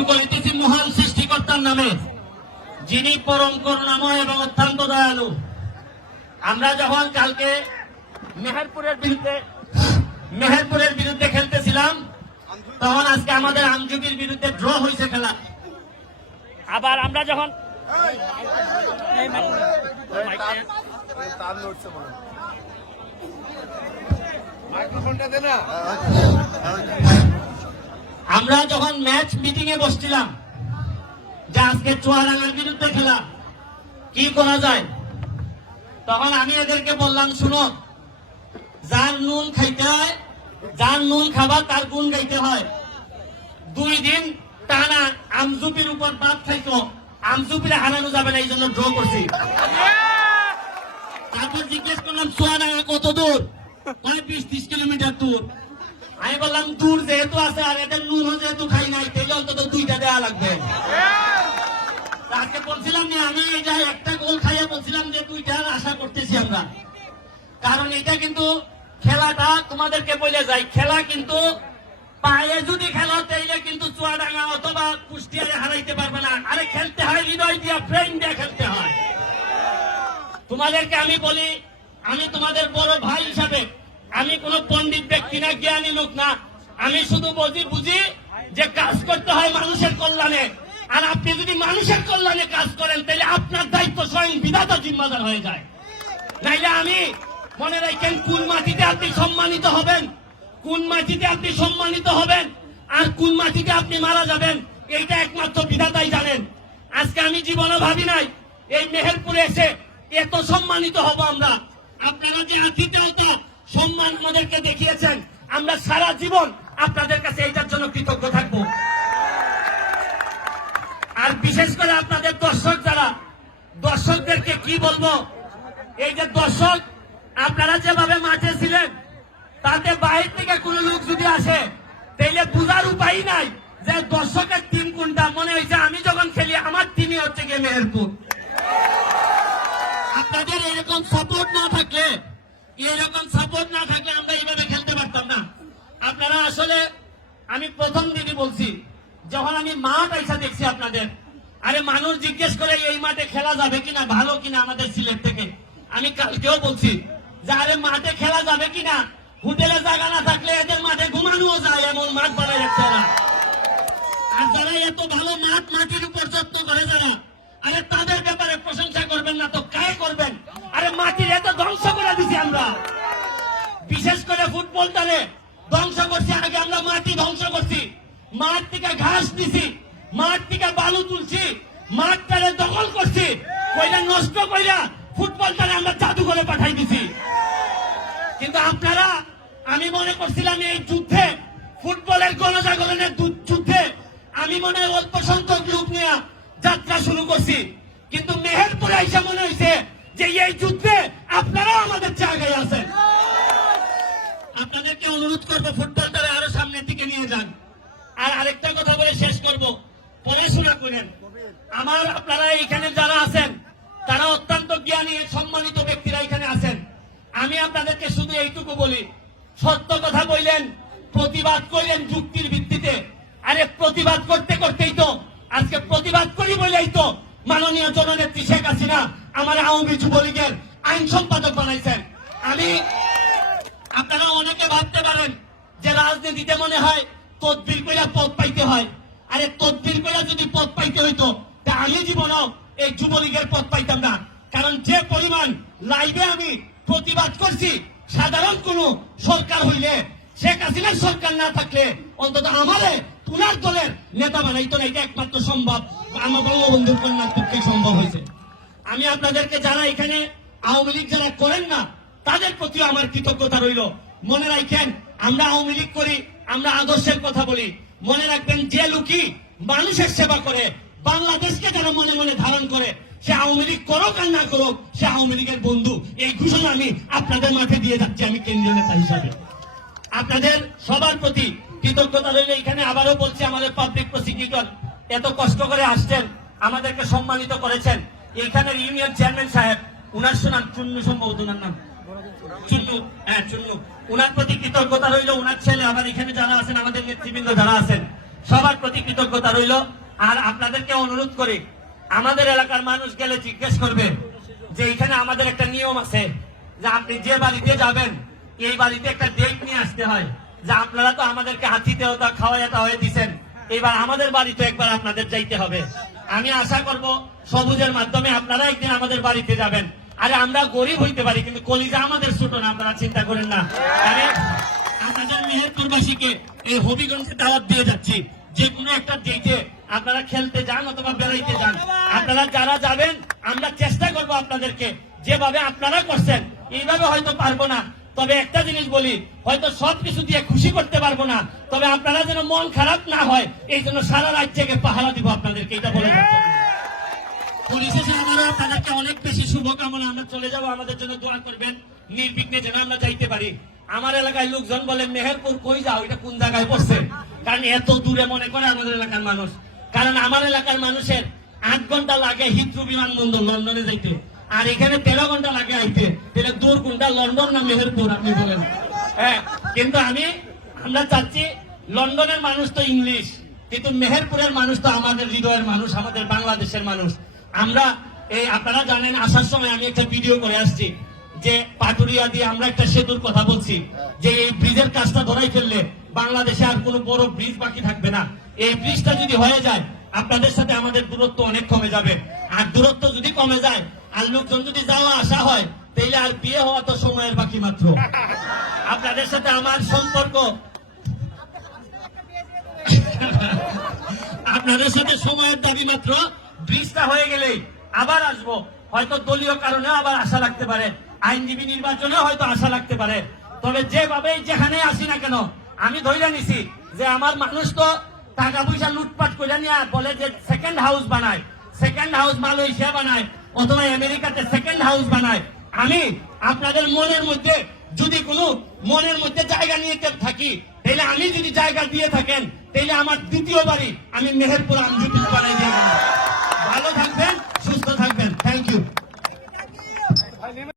শুরু করিতেছি মহান সৃষ্টিকর্তার নামে, যিনি পরম করুণাময় এবং অত্যন্ত দয়ালু আমরা যখন কালকে মেহেরপুরের বিরুদ্ধে মেহেরপুরের বিরুদ্ধে খেলতেছিলাম, তখন আজকে আমাদের আমজুবির বিরুদ্ধে ড্র হয়েছে খেলা আবার আমরা যখন। মাইক্রোফোনটা দে না আমরা যখন ম্যাচ মিটিং এ বসছিলাম, যে আজকে চুয়াডাঙ্গার বিরুদ্ধে খেলা, কি করা যায়? তখন আমি এদেরকে বললাম, শুনো, যার নুন খাইতে হয়, যার নুন খাবার তার গুণ গাইতে হয়। দুই দিন টানা আমজুপির উপর বাদ খাইতো আমজুপিরে হারানো যাবে না, এই জন্য ড্র করছি। তারপর জিজ্ঞেস করলাম, চুয়াডাঙ্গা কত দূর? মানে বিশ, ত্রিশ কিলোমিটার দূর। আমি বললাম দূর যেহেতু আছে আর এদের নুন যেহেতু খাই নাই তাহলে অন্তত দুইটা দেওয়া লাগবে। তাকে বলছিলাম যে আমি এটা একটা গোল খাইয়া বলছিলাম যে দুইটার আশা করতেছি আমরা। কারণ এটা কিন্তু খেলাটা তোমাদেরকে বলে যাই খেলা কিন্তু পায়ে যদি খেলা তাইলে কিন্তু চুয়াডাঙ্গা অথবা কুষ্টিয়ারে হারাইতে পারবে না। আরে খেলতে হয় হৃদয় দিয়া ব্রেন দিয়ে খেলতে হয়। তোমাদেরকে আমি বলি আমি তোমাদের বড় ভাই হিসাবে আমি কোন পণ্ডিত ব্যক্তি না, জ্ঞানী লোক না। আমি শুধু বুঝি বুঝি যে কাজ করতে হয় মানুষের কল্যাণে। আর আপনি যদি মানুষের কল্যাণে কাজ করেন, তাহলে আপনার দায়িত্ব স্বয়ং বিধাতা জিম্মাদার হয়ে যায়। নাইলে আমি মনে রাখেন, কোন মাটিতে আপনি সম্মানিত হবেন? কোন মাটিতে আপনি সম্মানিত হবেন? আর কোন মাটিতে আপনি মারা যাবেন? এইটা একমাত্র বিধাতাই জানেন। আজকে আমি জীবনে ভাবি নাই, এই মেহেরপুরে এসে এত সম্মানিত হব আমরা। আপনারা যে আতিথেয়ত সম্মান আমাদেরকে দেখিয়েছেন। আমরা সারা জীবন আপনাদের কাছে এইটার জন্য কৃতজ্ঞ থাকব। আর বিশেষ করে আপনাদের দর্শক যারা, দর্শকদেরকে কি বলব? এই যে দর্শক, আপনারা যেভাবে মাঠে ছিলেন, তাতে বাহির থেকে কোন লোক যদি আসে, তাইলে বুঝার উপায় নাই যে দর্শকের টিম কোনটা। মনে হয়েছে আমি যখন খেলি, আমার টিমই হচ্ছে গিয়ে মেহেরপুর। আপনাদের এরকম সাপোর্ট না এরকম সাপোর্ট না থাকলে আমরা এইভাবে খেলতে পারতাম না। আপনারা আসলে, আমি প্রথম দিনই বলছি, যখন আমি মাঠ আইসা দেখছি আপনাদের, আরে মানুষ জিজ্ঞেস করে, এই মাঠে খেলা যাবে কিনা? ভালো কিনা আমাদের সিলেট থেকে? আমি কালকেও বলছি যে, আরে মাঠে খেলা যাবে কিনা? হোটেলে জায়গা না থাকলে এদের মাঠে যায়, এমন মাঠ রাখছে ওরা। আর যারা এত ভালো মাঠ মাটির উপর যত্ন করে যারা, আরে তাদের ব্যাপারে প্রশংসা করবেন না তো কায় করবেন? আরে মাটির এত ধ্বংস করে দিছি আমরা। বিশেষ করে ফুটবলটারে ধ্বংস করছি, আগে আমরা মাটি ধ্বংস করছি। মাঠ থেকে ঘাস দিছি, মাঠ থেকে বালু তুলছি মাঠটারে দখল করছি। কইরা নষ্ট কইরা ফুটবলটারে আমরা জাদুঘরে পাঠাই দিছি। কিন্তু আপনারা, আমি মনে করছিলাম এই যুদ্ধে, ফুটবলের গণজাগরণের যুদ্ধে, আমি মনে হয় অল্প সংখ্যক লোক নিয়ে যাত্রা শুরু করছি। কিন্তু মেহেরপুরে এসে মনে হয়েছে যে এই যুদ্ধে আপনারাও আমাদের জায়গায় আছেন। আপনাদেরকে অনুরোধ করব ফুটবলটারে আরও সামনের দিকে নিয়ে যান। আর আরেকটা কথা বলে শেষ করব। পড়াশোনা করেন। আমার আপনারা এখানে যারা আছেন, তারা অত্যন্ত জ্ঞানী, সম্মানিত ব্যক্তিরা এখানে আছেন। আমি আপনাদেরকে শুধু এইটুকু বলি। সত্য কথা বললেন, প্রতিবাদ করলেন যুক্তির ভিত্তিতে। আরে প্রতিবাদ করতে করতেই তো, আজকে প্রতিবাদ করি বলেই তো মাননীয় জননেত্রী শেখ হাসিনা আমার আওয়ামী যুবলীগের আইন সম্পাদক বানাইছেন। আমি আপনারা অনেকে ভাবতে পারেন যে রাজনীতিতে মনে হয় তদবির কইরা পদ পাইতে হয়। আরে তদবির কইরা যদি পদ পাইতে হইতো, তা আমি জীবনও এই যুবলীগের পদ পাইতাম না। কারণ যে পরিমাণ লাইভে আমি প্রতিবাদ করছি, সাধারণ কোন সরকার হইলে, শেখ হাসিনার সরকার না থাকলে অন্তত আমারে তুলার দলের নেতা বানাইতো না, এটা একমাত্র সম্ভব। আমার বঙ্গবন্ধুর কন্যার পক্ষে সম্ভব হয়েছে। আমি আপনাদেরকে যারা এখানে আওয়ামী লীগ যারা করেন না, তাদের প্রতিও আমার কৃতজ্ঞতা রইল। মনে রাখেন, আমরা আওয়ামী লীগ করি, আমরা আদর্শের কথা বলি। মনে রাখবেন, যে লোকই মানুষের সেবা করে, বাংলাদেশকে যারা মনে মনে ধারণ করে, সে আওয়ামী লীগ করুক আর না করুক, সে আওয়ামী লীগের বন্ধু। এই ঘোষণা আমি আপনাদের মাঠে দিয়ে যাচ্ছি, আমি কেন্দ্রীয় নেতা হিসাবে। আপনাদের সবার প্রতি কৃতজ্ঞতা রইলে। এখানে আবারও বলছি, আমাদের পাবলিক প্রসিকিউটর এত কষ্ট করে আসছেন, আমাদেরকে সম্মানিত করেছেন। এখানের ইউনিয়ন চেয়ারম্যান সাহেব, উনার সুনাম চুন্নু সম্ভবত উনার নাম। চুন্নু হ্যাঁ চুন্নু। উনার প্রতি কৃতজ্ঞতা রইল, উনার ছেলে আবার এখানে যারা আছেন, আমাদের নেতৃবৃন্দ যারা আছেন, সবার প্রতি কৃতজ্ঞতা রইল। আর আপনাদেরকে অনুরোধ করি, আমাদের এলাকার মানুষ গেলে জিজ্ঞেস করবে যে এখানে আমাদের একটা নিয়ম আছে যে আপনি যে বাড়িতে যাবেন, এই বাড়িতে একটা ডেট নিয়ে আসতে হয়। যে আপনারা তো আমাদেরকে হাতিতেও তা খাওয়াইয়া হয়ে দিছেন। এবার আমাদের বাড়িতে একবার আপনাদের যাইতে হবে। আমি আশা করব সবুজের মাধ্যমে আপনারা একদিন আমাদের বাড়িতে যাবেন। আরে আমরা গরিব হইতে পারি, কিন্তু কলিজা আমাদের ছোট না, আপনারা চিন্তা করেন না। আপনাদের মেহেরপুরবাসীকে এই হবিগঞ্জে দাওয়াত দিয়ে যাচ্ছি, যে কোনো একটা আপনারা খেলতে যান অথবা বেড়াইতে যান, আপনারা যারা যাবেন, আমরা চেষ্টা করব আপনাদেরকে যেভাবে আপনারা করছেন, এইভাবে হয়তো পারব না। তবে একটা জিনিস বলি, হয়তো সবকিছু দিয়ে খুশি করতে পারব না, তবে আপনারা যেন মন খারাপ না হয়, এই জন্য সারা জেগে পাহারা দিব আপনাদেরকে, এটা বলে অনেক বেশি শুভকামনা, আমরা চলে যাব, আমাদের জন্য দোয়া করবেন। নির্বিঘ্নে যেন আমরা যাইতে পারি। আমার এলাকায় লোকজন বলে, মেহেরপুর কই যাও? এটা কোন জায়গায় পড়ছে? কারণ এত দূরে মনে করে আমাদের এলাকার মানুষ। কারণ আমার এলাকার মানুষের আট ঘণ্টা লাগে হিথ্রু বিমানবন্দর লন্ডনে যাইতে। আর এখানে তেরো ঘণ্টা লাগে আইতে। তাহলে দূর কোনটা লন্ডন না মেহেরপুর, আপনি বলেন। হ্যাঁ কিন্তু আমি, আমরা চাচ্ছি, লন্ডনের মানুষ তো ইংলিশ, কিন্তু মেহেরপুরের মানুষ তো আমাদের হৃদয়ের মানুষ, আমাদের বাংলাদেশের মানুষ। আমরা, এই আপনারা জানেন, আসার সময় আমি একটা ভিডিও করে আসছি, যে পাটুরিয়া দিয়ে আমরা একটা সেতুর কথা বলছি, যে এই ব্রিজের কাজটা ধরাই ফেললে বাংলাদেশে আর কোনো বড় ব্রিজ বাকি থাকবে না। এই ব্রিজটা যদি হয়ে যায়, আপনাদের সাথে আমাদের দূরত্ব অনেক কমে যাবে। আর দূরত্ব যদি কমে যায় আর লোকজন যদি যাওয়া আসা হয় তাইলে আর বিয়ে হওয়া তো সময়ের বাকি মাত্র। আপনাদের সাথে আমার সম্পর্ক। আপনাদের সাথে সময়ের দাবি মাত্র। ব্রিজটা হয়ে গেলেই আবার আসব। হয়তো দলীয় কারণে আবার আশা লাগতে পারে। আইনজীবী নির্বাচনে হয়তো আশা লাগতে পারে। তবে যেভাবে যেখানে আসি না কেন আমি ধরে নিছি যে আমার মানুষ তো টাকা পয়সা লুটপাট করে নিয়ে বলে যে সেকেন্ড হাউস বানায়। সেকেন্ড হাউস মালয়েশিয়া বানায়। অথবা আমেরিকাতে সেকেন্ড হাউস বানায়। আমি আপনাদের মনের মধ্যে যদি কোনো মনের মধ্যে জায়গা নিয়ে থাকি, তাহলে আমি যদি জায়গা দিয়ে থাকেন, তাহলে আমার দ্বিতীয় বাড়ি আমি মেহেরপুর আমি বানাই দিয়ে ভালো থাকবেন, সুস্থ থাকবেন। Thank you